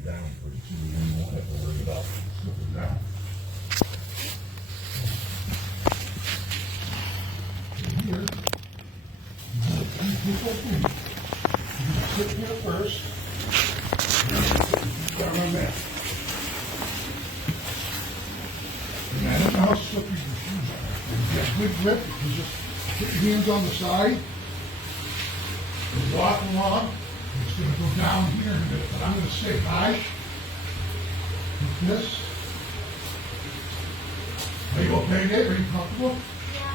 slide down pretty soon, and you won't have to worry about slipping down. Here, you sit here first. Down on that. And I don't know how slippery your shoes are. If you have good grip, you can just put your hands on the side and walk along. It's going to go down here in a minute, but I'm going to stay high like this. Are you okay, Gabe? Are you comfortable? Yeah.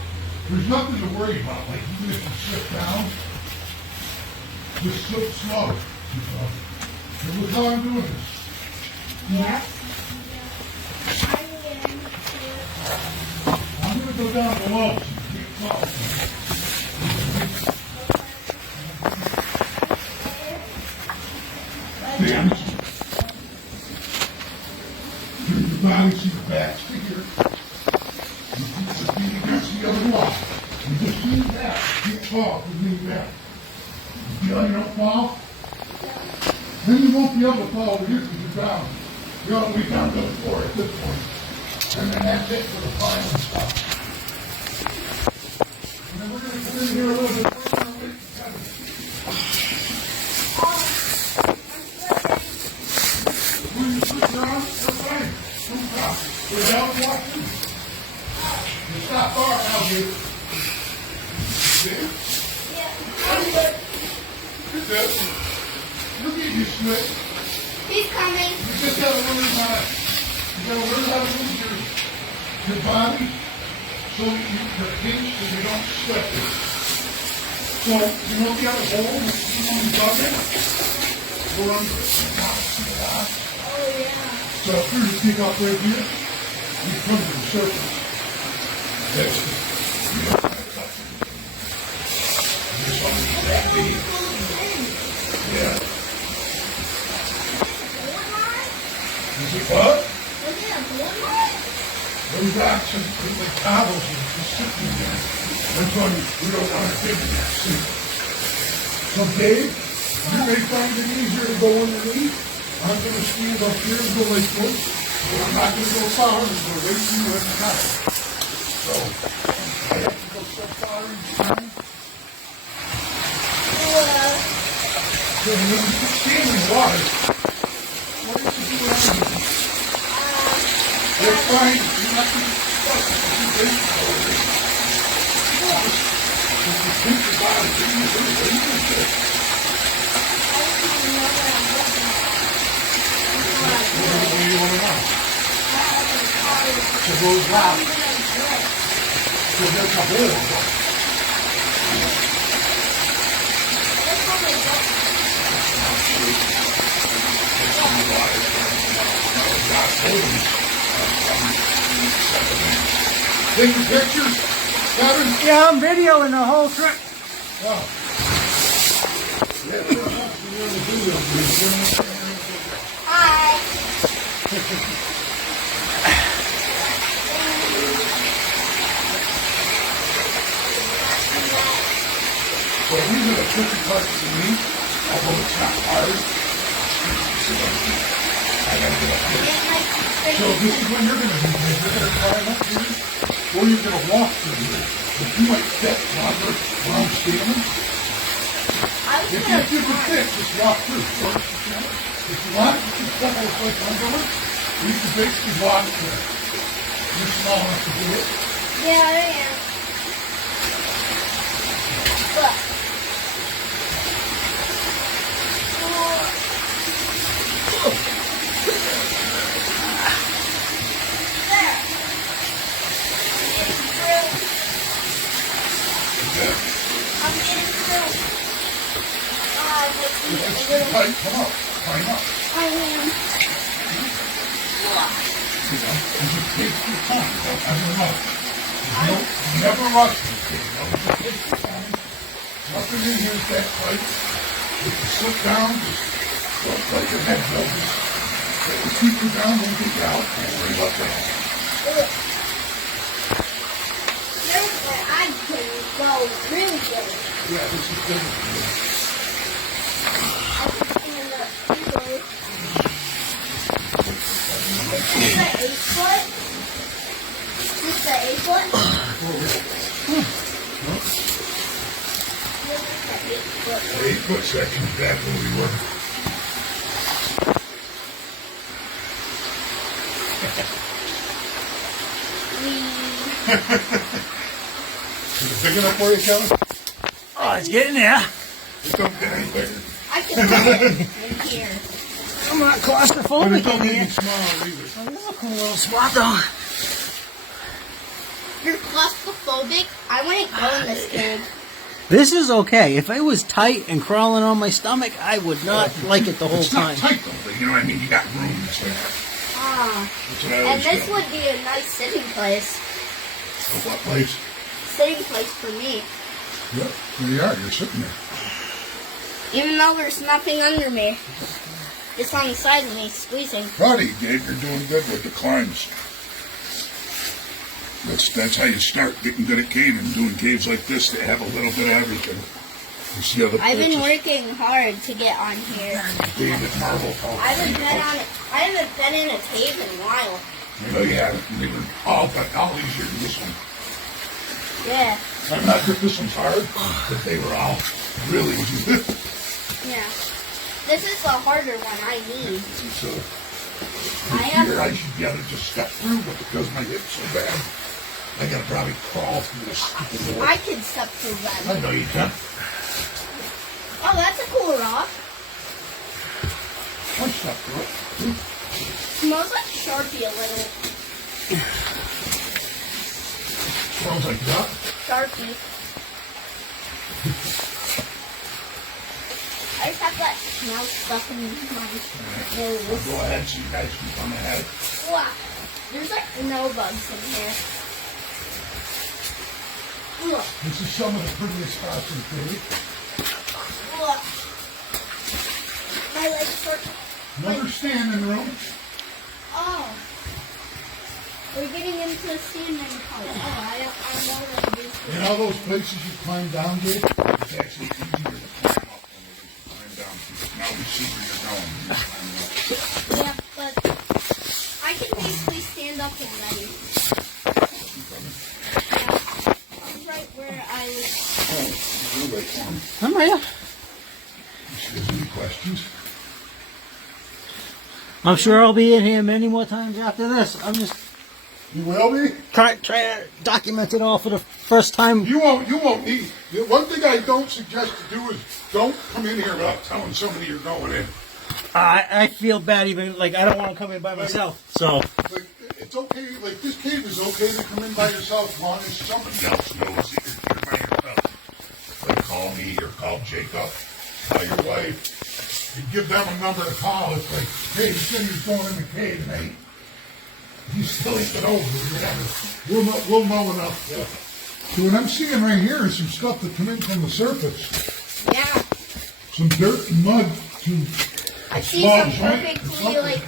There's nothing to worry about. Like, even if you slip down, just slip slow. And look how I'm doing this. Yeah. I'm going to go down below so you can't fall. Damn. Turn your body so your back's to here. You keep your feet against the other wall. You just lean back. Get tall and lean back. You feel you don't fall? Then you won't be able to fall over here because you're down. You're all the way down to the floor at this point. And then that's it for the final stuff. And then we're going to come in here a little bit further away from Kevin. When you switch around, you're fine. No problem. We're down watching. It's not far now, dude. See? Yeah. I'm good. You're good. Look at you, Smith. He's coming. You just gotta learn how to move your body so your pinch so you don't sweat it. So you know if you have a hole and you dug it, go under it. Oh, yeah. So if you just pick up right here, you come to the surface. That's it. This one is that deep. Yeah. Is it what? Was it a board? Those rocks and the cobbles are just sitting there. That's why we don't want to dig in that sea. So Gabe, you may find it easier to go underneath. I'm going to stand up here and go like this. But I'm not going to go far. I'm going to go right through you every time. So I have to go so far each time. So when you stand in water, what is it doing underneath? It's fine. You're not going to be stuck. You're basically already. If you think about it, you're going to do it. Whatever way you want to know. So those rocks. So there's a hole. Taking pictures, Kevin? Yeah, I'm videoing the whole trip. Oh. Yeah, what else do you want to do with me? Hi. So these are the tricky parts for me, although it's not hard. I gotta get up here. So this is when you're gonna do this. You're gonna climb up here, or you're gonna walk through here. But you might fit longer where I'm standing. If you can fit, just walk through. If you want, you can step out like I'm doing. You can basically walk there. You're small enough to do it. Yeah, I am. Look. There. I'm getting through. It's too tight. Come up. Climb up. I am. You know, and just take your time. Don't ever rush. Never rush this thing. Just take your time. Nothing in here is that tight. If you sit down, just don't let your head go. Just let your feet go down, don't get out. Don't worry about that. There's where I can go really good. Yeah, this is good. I can stand up. section's back where we were. Is it big enough for you, Kevin? Oh, it's getting there. It don't get any bigger. I can put it in here. I'm not But it claustrophobic don't in get here. any smaller either. Oh, this is a cool little spot, though. You're claustrophobic? I wouldn't go in this cave. This is okay. If it was tight and crawling on my stomach, I would not like it the whole It's time. not tight though, but you know what I mean? You got room and stuff. Ah. That's what I And always this do. would be a nice sitting place. What place? Sitting place for me. Yep, there you are. You're sitting there. Even though there's nothing under me. Just on the side of me, squeezing. Proud of you, Gabe. You're doing good with the climbs. That's how you start getting good at caving. Doing caves like this that have a little bit of everything. You see other I've been places. working hard to get on here. David Marble. I haven't been in a cave in a while. No, you haven't. They were all easier than this one. Yeah. I'm not that this one's hard, but they were all really easy. Yeah. This is the harder one I need. So, I have- here I should be able to just step through, but because my hip's so bad, I gotta probably crawl through this stupid wall. I can step through I them. know you can. Oh, that's a cool rock. I'll step through it. Smells like Sharpie a little. Smells like that. Sharpie. I just have that smell stuck in my nose. Go ahead so you guys can come ahead. Wow. There's like no bugs in here. Look. This is some of the prettiest spots in Philly. Look. My legs hurt. Another standing room. Oh. We're getting into the standing part. Oh, I don't know what to do. In all those places you climb down, Gabe, it's actually easier to climb up than it is to climb down. Because now we see where you're going. You climb up. Yeah, but I can basically stand up already. Yeah. I'm right where I was. We'll wait for him. I'm right. If there's any questions. I'm sure I'll be in here many more times after this. I'm just You will be? trying to document it all for the first time. You won't need. The one thing I don't suggest to do is don't come in here without telling somebody you're going in. I feel bad even, like, I don't want to come in by myself. So, Like, it's okay, like, this cave is okay to come in by yourself as long as somebody else knows that you're here by yourself. Like, call me or call Jacob, call your wife. You give them a number to call. It's like, hey, you said you're going in the cave, mate. You still ain't been over or whatever. We'll know enough. Yeah. So what I'm seeing right here is some stuff that come in from the surface. Yeah. Some dirt and mud to I see small some joint or perfectly, something. like,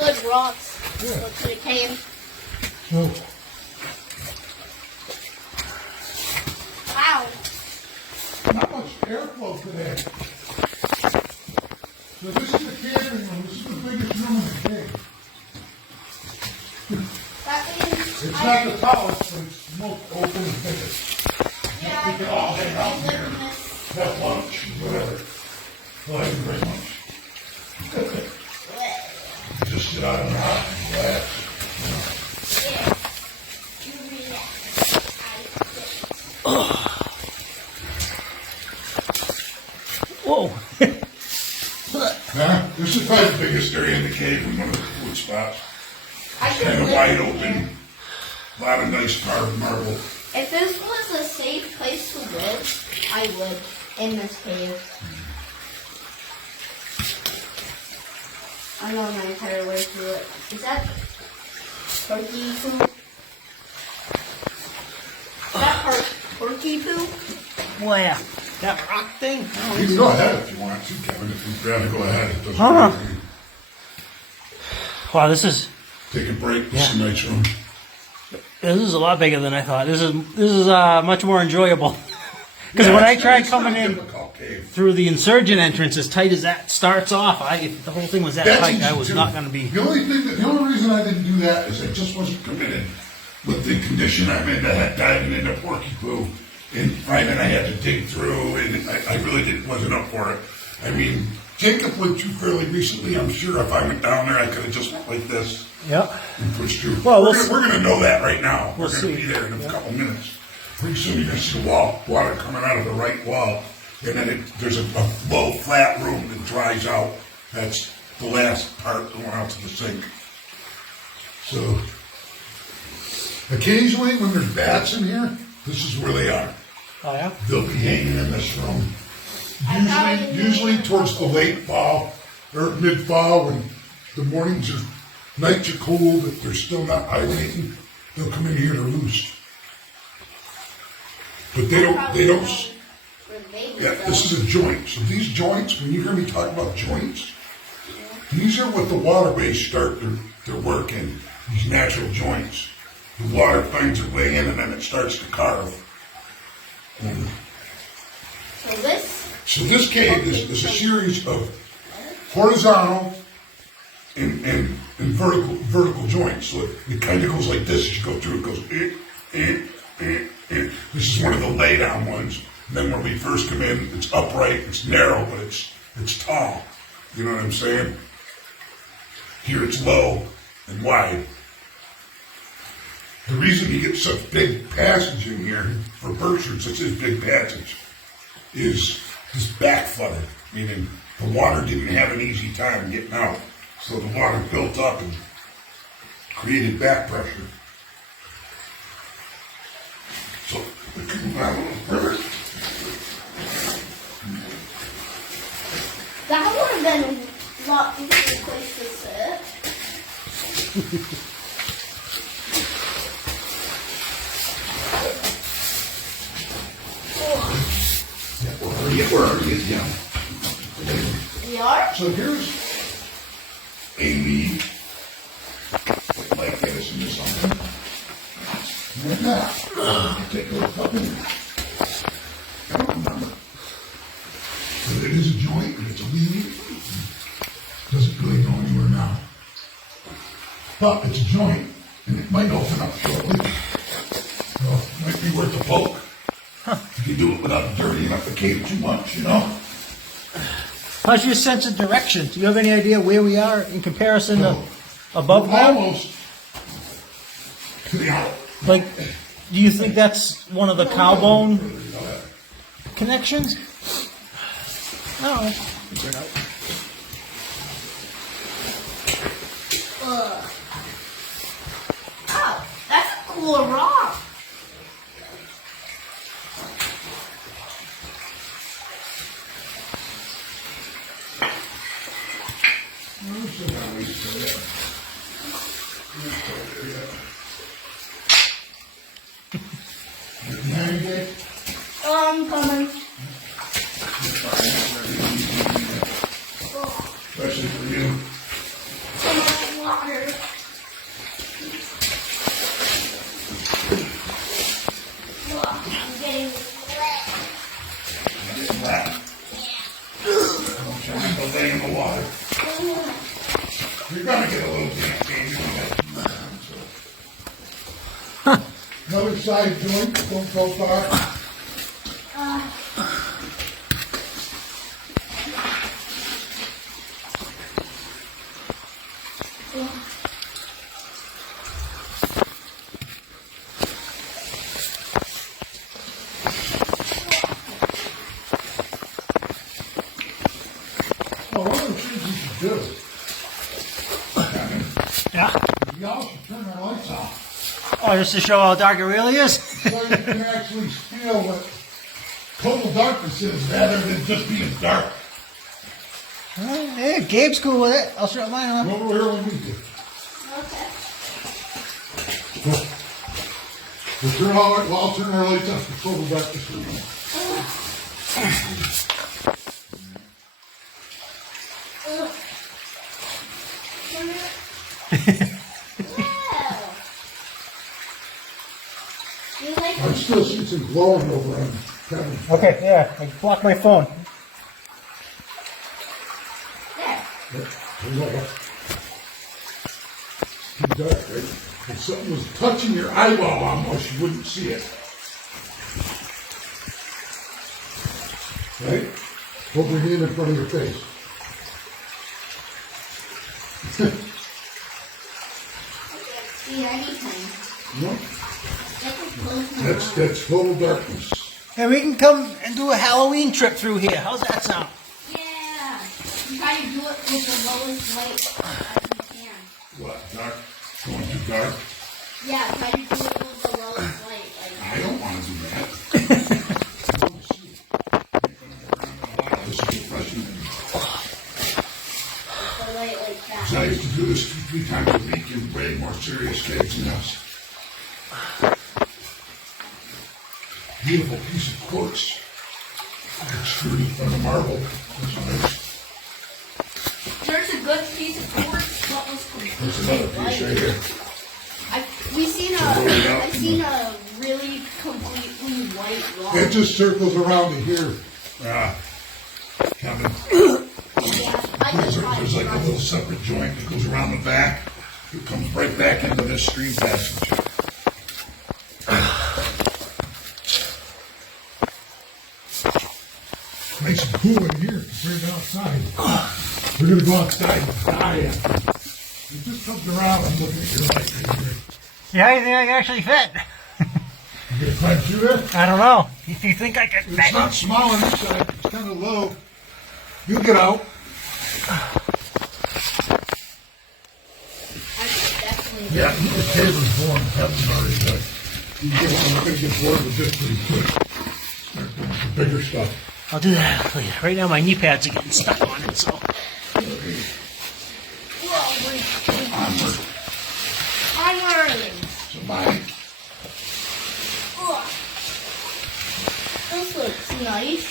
good rocks. Yeah. Go to the cave. So, Wow. not much airflow today. So this is the camping room. This is the biggest room in the cave. That means It's not the tallest, but it's the most open and biggest. yeah, We can all hang out I live here, in this. have lunch, whatever. Well, I didn't bring lunch. Just sit out on the hot and relax. Yeah. You relax. whoa. Huh? This is probably the biggest area in the cave and one of the wood spots. I Kind could of live wide in open. here. A lot of nice carved marble. If this was a safe place to live, I would in this cave. I know my entire way through it. Is that turkey poo? Is that turkey poo? Where? That rock thing? You can go ahead if you want to, Kevin. If you'd rather go ahead, it doesn't Hold on. matter. Wow, this is Take a break. This is a nice room. a lot bigger than I thought. This is much more enjoyable. Because when I tried coming in through the insurgent entrance, as tight as that starts off, if the whole thing was that tight, I was not going to be. The only reason I didn't do that is I just wasn't committed with the condition I'm in. I had diving into porky poo, and right, and I had to dig through, and I really wasn't up for it. I mean, Jacob went through fairly recently. I'm sure if I went down there, I could have just went like this Yep. and pushed through. Well, we're we'll going to know that right now. We'll We're going to see. be there in a couple minutes. Pretty soon you're going to see the water coming out of the right wall. And then there's a low, flat room that dries out. That's the last part going out to the sink. So, occasionally when there's bats in here, this is where they are. Oh, yeah? They'll be hanging in this room. I Usually towards the late fall or mid-fall when the nights are cold, if they're still not hibernating, they'll come in here to roost. But they don't. Yeah, this is a joint. So these joints, when you hear me talk about joints, these are what the waterways start their work in. These natural joints. The water finds its way in and then it starts to carve. And so this cave is a series of horizontal and vertical joints. So it kind of goes like this as you go through. It goes, This is one of the lay down ones. And then when we first come in, it's upright, it's narrow, but it's tall. You know what I'm saying? Here it's low and wide. The reason you get such big passage in here for Berkshire, such a big passage, is this back flooded, meaning the water didn't have an easy time getting out. So the water built up and created back pressure. So we can move out a little further. That would have been a lot easier place to sit. We're already at the end. We are? So here's a lead, like this into something. And now, take a look up in there. I don't remember. But it is a joint, and it's a lead. Doesn't really go anywhere now. But it's a joint, and it might open up shortly. So it might be worth a poke. If you do it without dirtying up the cave too much, you know. How's your sense of direction? Do you have any idea where we are in comparison to above We're ground? almost to the out. Like, do you think that's one of the cow bone connections? I don't know. Figure it out. Oh, that's a cool rock. Oh, I'm coming. Especially for you. Come on, water. I'm getting wet. Get wet. I'm trying to lay in the water. You're gonna get a little damp, baby. Another side joint, don't go far. Oh, one of the things you should do, Yeah. y'all should turn our lights off. Oh, just to show how dark it really is? So you can actually feel what total darkness is rather than just being dark. Hey, Gabe's cool with it. I'll shut mine off. Come over here when we do. Okay. I'll turn our lights off for total darkness. You like I still see some glowing over on Kevin. Okay, yeah. I blocked my phone. there? Too dark, right? If something was touching your eyeball almost, you wouldn't see it. Right? Hold your hand in front of your face. See anything. No, I can close my eyes. that's total darkness. And we can come and do a Halloween trip through here. How's that sound? Yeah. You try to do it with the lowest light as you can. What, dark? Going too dark? Yeah, try to do it with the lowest light. Like, I don't want to do that. This is refreshing. the light like that. I used to do this 2-3 times a week in way more serious cases than us. Beautiful piece of quartz. Extruded from the marble. That's nice. There's a good piece of quartz that was There's another completely piece right white. here. I've seen a really completely white rock. It just circles around to here. Kevin. Yeah, I There's, just there's like a little separate joint that goes around the back. It comes right back into this stream passage. Nice and cool in here compared to outside. We're gonna go outside and die. It just comes around. I'm looking at your light right here. Yeah, how do you think I can actually fit? You gonna climb through there? I don't know. If you think I can It's fit. not small on this side. It's kind of low. You'll get out. I could definitely. Yeah, the cable's born. Kevin's already done. You're gonna get bored with this pretty quick. Start doing some bigger stuff. I'll do that later. Right now my knee pads are getting stuck on it, so. Onward. Onward. So bye. Ugh. This looks nice.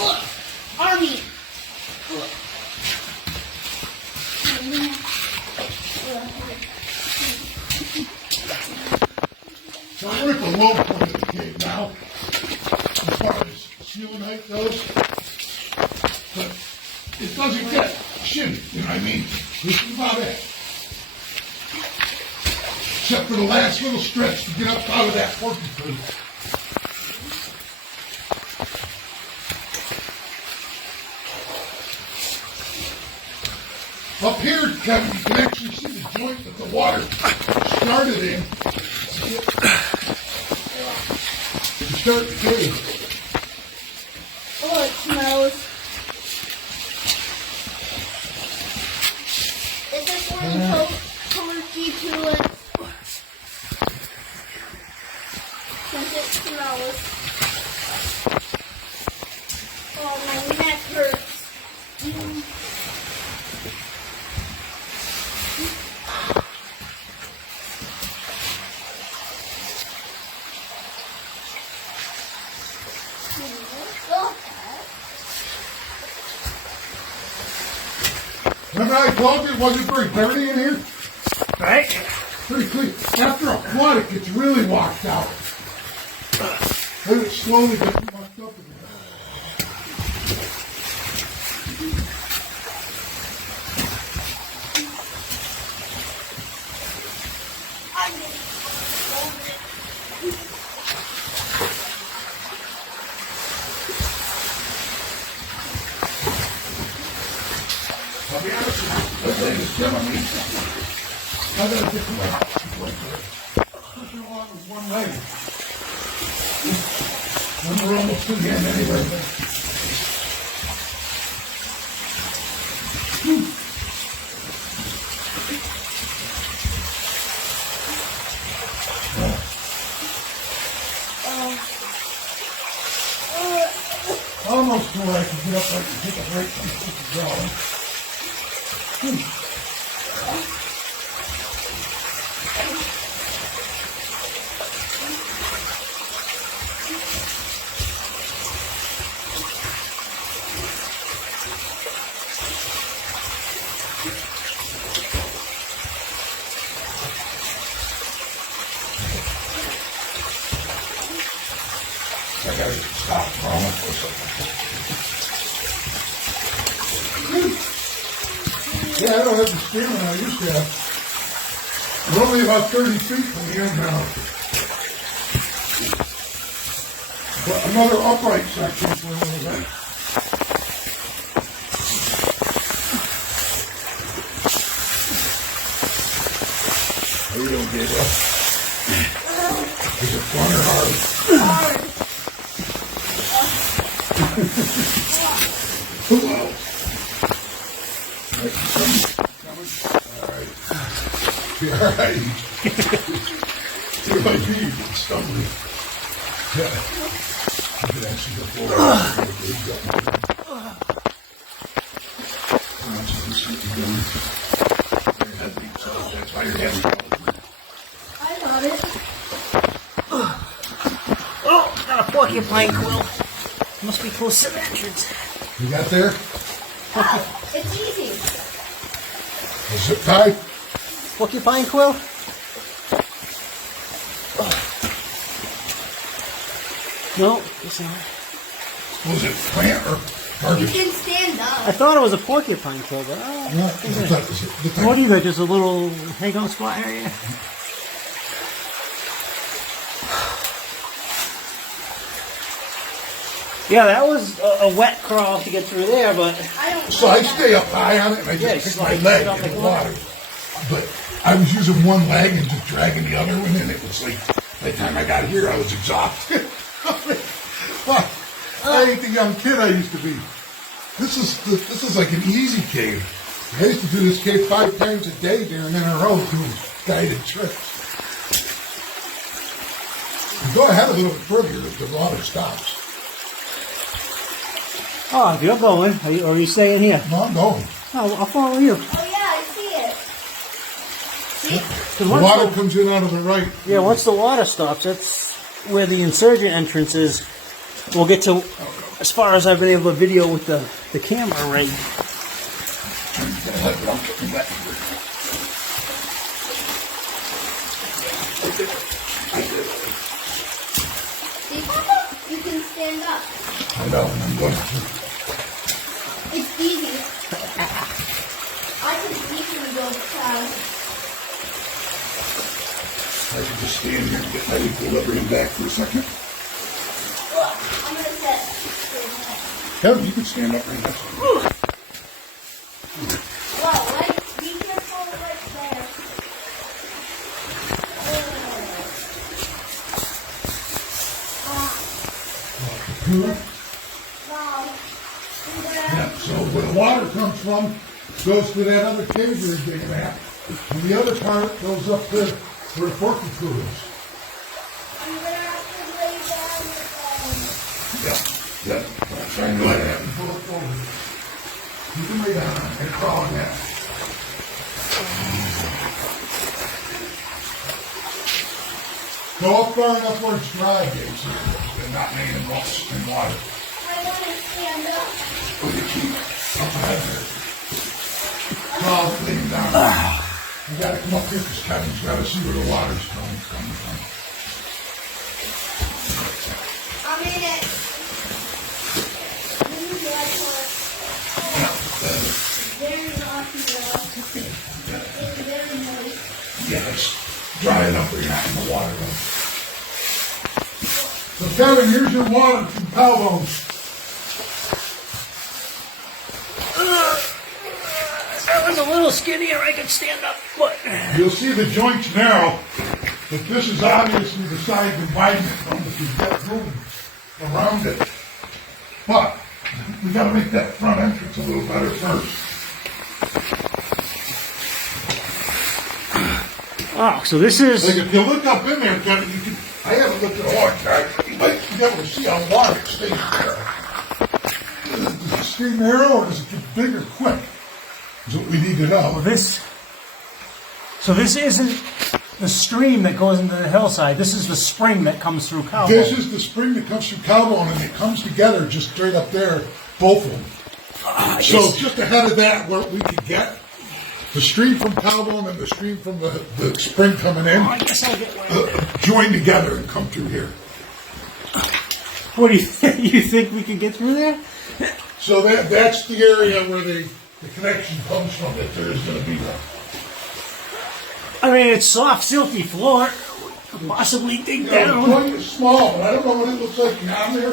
Ugh. Army. Ugh. So we're at the low point of the cave now, as far as ceiling height goes. But it doesn't get shitty, you know what I mean? This is about it. Except for the last little stretch to get up out of that porcupine. Up here, Kevin, you can actually see the joint that the water started in. To start the cave. Oh, it smells. Is this one turkey to it? Since it smells. Oh, my neck hurts. Remember I told you it wasn't very dirty in here? Right? Pretty clean. After a flood, it gets really washed out. Then it slowly gets washed up again. I'll be honest with you, this thing is killing me. I gotta get to my pushing along with one leg. And we're almost to the end anyway. Almost to where I can get up, I can take a break from the drawing. I gotta stop crawling for a second. Yeah, I don't have the stamina I used to have. I'm only about 30 feet from here now. But another upright section for a little bit. I really gave up. Is it fun or hard? Hard. Who else? Alright. You alright? You're like me, you get stumbling. Yeah. You can actually go forward. That's why you're having trouble. I got it. Oh, got a porcupine quill. Must be close to the entrance. You got there? It's easy. A zip tie? Porcupine quill? No, it's not. Was it plant or You garbage? can stand up. I thought it was a porcupine quill, but No, what do you got? Just a little hang-out spot area? Yeah, that was a wet crawl to get through there, but I don't So I stay up high on it and I Yeah, just you pick my slide leg it up in like the water. water. But I was using one leg and just dragging the other one, and it was like, by the time I got here, I was exhausted. Well, I ain't the young kid I used to be. This is like an easy cave. I used to do this cave 5 times a day during in a row doing guided trips. You go ahead a little bit further if the water stops. oh, if you're going, are you staying here? No, I'm going. Oh, I'll follow you. Oh yeah, I see it. See? 'Cause The once water the- comes in out of the right. Yeah, once the water stops, that's where the insurgent entrance is. We'll get to as far as I've been able to video with the camera rig. See, Papa? You can stand up. I know, and I'm going to. It's easy. I can easily go past. I can just stand here and get my equilibrium back for a second. Look, I'm gonna set. Kevin, you can stand up right next to me. Whoa, right? Be careful right there. Wow. Yeah, so where the water comes from goes to that other cave you're digging at. And the other part goes up to where the porky pool is. I'm gonna have to lay down with Yeah. Try and go ahead and pull it forward. You can lay down and crawl in that. Go up far enough where it's dry, Gabe, so you're not laying in water. I wanna stand up. Put your feet up ahead there. Crawl, laying down. You gotta come up here because Kevin's gotta see where the water's coming from. I'm in it. This is my part. Very rocky though. It's very moist. Yeah, it's dry enough where you're not in the water though. So Kevin, here's your water from Powbones. I was a little skinnier, I could stand up, but You'll see the joints narrow, but this is obviously the side dividing it from if you've got room around it. But we gotta make that front entrance a little better first. oh, so this Like is if you look up in there, Kevin, you can, I haven't looked at the water guy. You might be able to see how wide it stays there. Does it stay narrow or does it get bigger quick? Is what we need to know. this. So this isn't the stream that goes into the hillside. This is the spring that comes through Cowboy. This is the spring that comes from Cowbone, and it comes together just straight up there, both of them. So just ahead of that, where we could get the stream from Cowbone and the stream from the spring coming in, I guess I'll get one. join together and come through here. What do you think? You think we can get through there? So that's the area where the connection comes from, if there is going to be one. I mean, it's soft, silty floor. could possibly dig Yeah, the down. joint is small, but I don't know what it looks like beyond there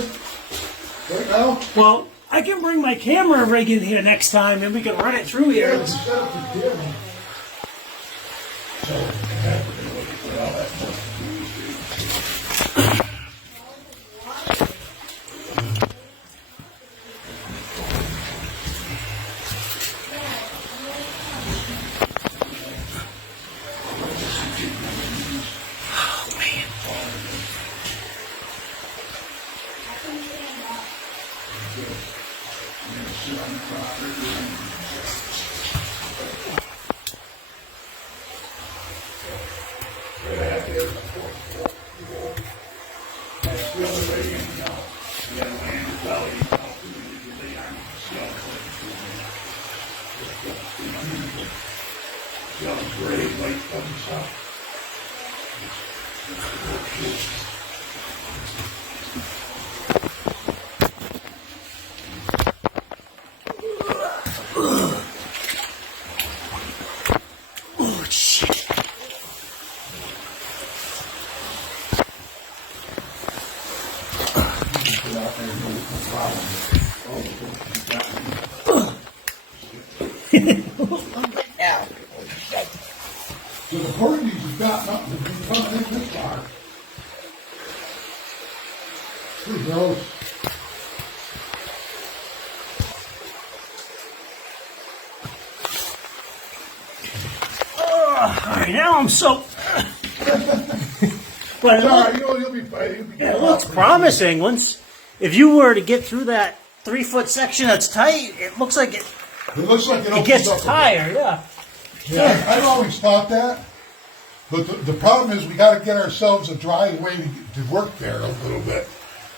right now. Well, I can bring my camera rig in here next time, and we can run it through Yeah, here. it's set up the camera. So, yeah, we're gonna look at all that stuff. Oh, shit. So the Portuguese have got nothing to be coming in this far. Pretty gross. All right, now I'm so. But it, Sorry, you'll be fine. You'll be it looks promising. Once, if you were to get through that 3-foot section that's tight, it looks like it It looks like it opens gets up a bit. higher. Yeah. Yeah, I've always thought that. But the problem is we got to get ourselves a dry way to work there a little bit.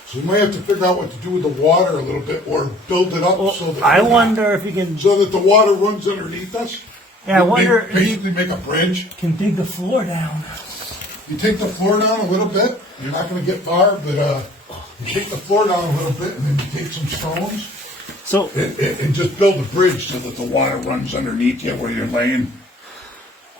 So we may have to figure out what to do with the water a little bit or build it up Well, so that I wonder if you can. so that the water runs underneath us. Yeah, I wonder if you Basically make a bridge. can dig the floor down. You take the floor down a little bit. You're not going to get far, but you take the floor down a little bit and then you take some stones So and just build a bridge so that the water runs underneath you where you're laying.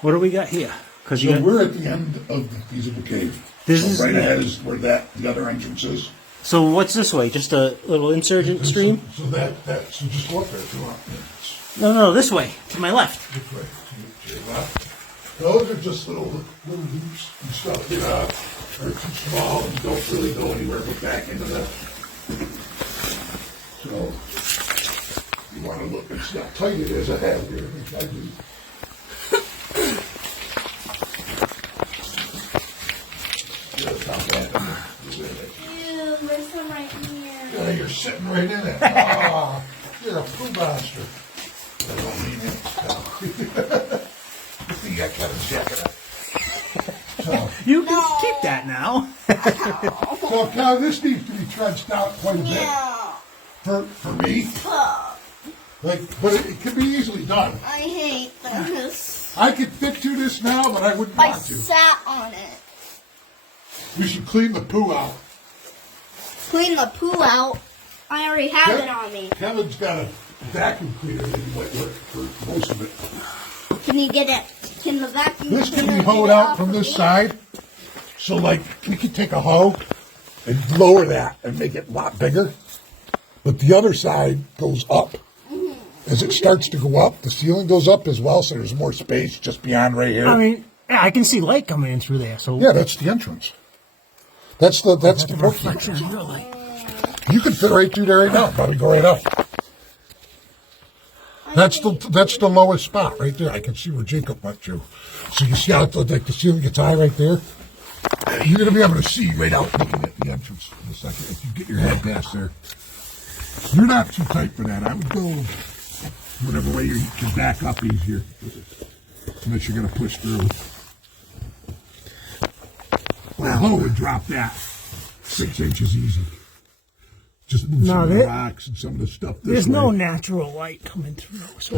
what do we got here? Because So we're at the end of the feasible cave. This So is- right ahead is where the other entrance is. So what's this way? Just a little insurgent stream? So so just go up there if you want. Yeah, it's No, this way to my left. this way to your left. Those are just little loops and stuff that are too small and don't really go anywhere but back into that. So you want to look and see how tight it is. I have here. I do. Yeah, it's not bad. Ew, there's some right here. Yeah, you're sitting right in it. Ah, you're a poo monster. I don't mean it. No. You got kind of jacket up. So, You can keep that now. so Cal, this needs to be trenched out quite a bit Yeah. for me. Oh, Like, but it can be easily done. I hate this. I could fit through this now, but I wouldn't I want to. sat on it. We should clean the poo out. Clean the poo out. I already have it on me. Kevin's got a vacuum cleaner that might work for most of it. Can you get it? Can the vacuum This can cleaner be hoed get it out off from of this me? side. So, like, we could take a hoe and lower that and make it a lot bigger. But the other side goes up. As it starts to go up, the ceiling goes up as well, so there's more space just beyond right here. I mean, yeah, I can see light coming in through there. So Yeah, that's the entrance. That's the porch reflection entrance. of your light. You could fit right through there right now. Probably go right up. That's the lowest spot right there. I can see where Jacob went through. So you see how the ceiling gets high right there. You're gonna be able to see right out looking at the entrance in a second if you get your head past there. You're not too tight for that. I would go whatever way you can back up easier, unless you're gonna push through. Well, hoe would drop that 6 inches easy. Just move some of the rocks and some of the stuff this There's way. no natural light coming through. So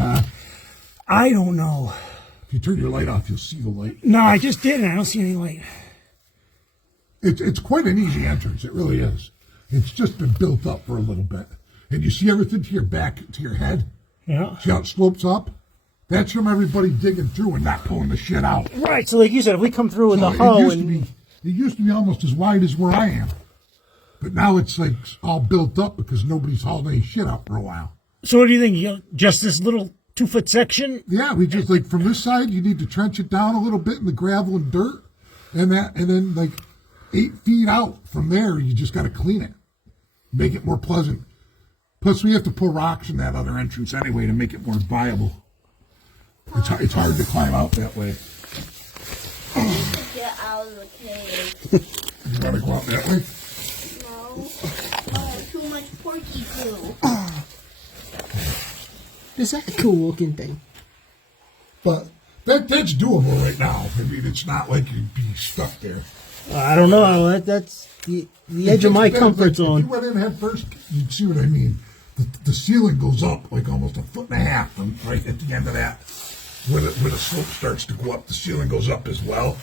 I don't know. If you turn your light off, you'll see the light. No, I just did, and I don't see any light. It's quite an easy entrance. It really is. It's just been built up for a little bit. And you see everything to your back, to your head? Yeah. See how it slopes up? That's from everybody digging through and not pulling the shit out. Right. So, like you said, if we come through with So a hoe it used to and be It used to be almost as wide as where I am. But now it's like all built up because nobody's hauled any shit out for a while. So what do you think? Just this little 2-foot section? Yeah, we just like from this side, you need to trench it down a little bit in the gravel and dirt, and then like 8 feet out from there, you just got to clean it, make it more pleasant. Plus, we have to put rocks in that other entrance anyway to make it more viable. It's hard to climb out that way. Get out of the cave. You want to go out that way? No. Too much porky poo. Is that a cool looking thing? But that's doable right now. I mean, it's not like you'd be stuck there. I don't know. That's the edge of my comfort zone. If you went in head first, you'd see what I mean. The ceiling goes up like almost 1.5 feet from right at the end of that. Where the slope starts to go up, the ceiling goes up as well.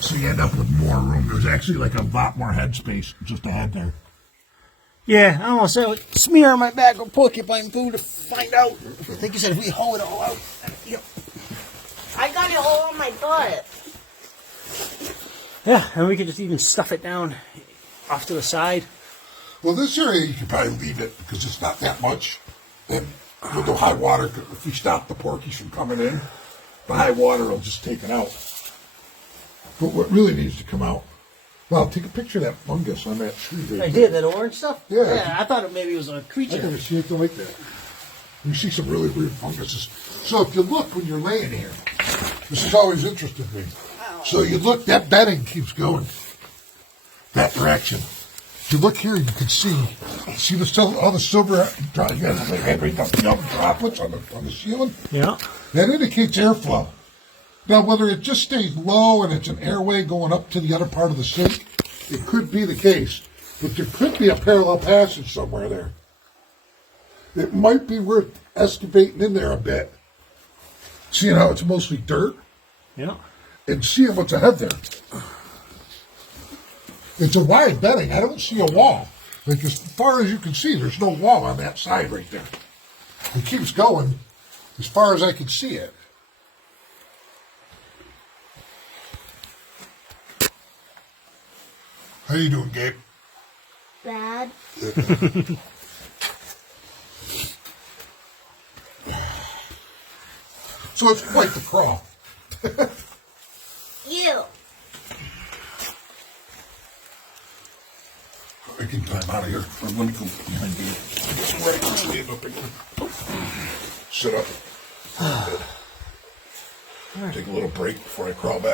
So you end up with more room. There's actually like a lot more headspace just ahead there. Yeah, I almost said smear on my back with porcupine food to find out. I think you said if we hoe it all out. Yep. I got it all on my butt. Yeah, and we could just even stuff it down off to the side. Well, this area you could probably leave it because it's not that much. And with the high water, if we stop the porkies from coming in, the high water will just take it out. But what really needs to come out, well, take a picture of that fungus on that tree. Right I there. did, that orange stuff? Yeah. I thought maybe it was a I creature. never see anything like that. You see some really weird funguses. So if you look when you're laying here, this has always interested me. So you look, that bedding keeps going that direction. If you look here, you can see all the silver droplets on the ceiling. Yeah. That indicates airflow. Now, whether it just stays low and it's an airway going up to the other part of the sink, it could be the case. But there could be a parallel passage somewhere there. It might be worth excavating in there a bit. Seeing how it's mostly dirt. Yeah. And seeing what's ahead there. It's a wide bedding. I don't see a wall. Like as far as you can see, there's no wall on that side right there. It keeps going as far as I can see it. How you doing, Gabe? Bad. So it's quite the crawl. Ew. I can climb out of here. Let me go behind you. Stand up again. Sit up. Take a little break before I crawl back.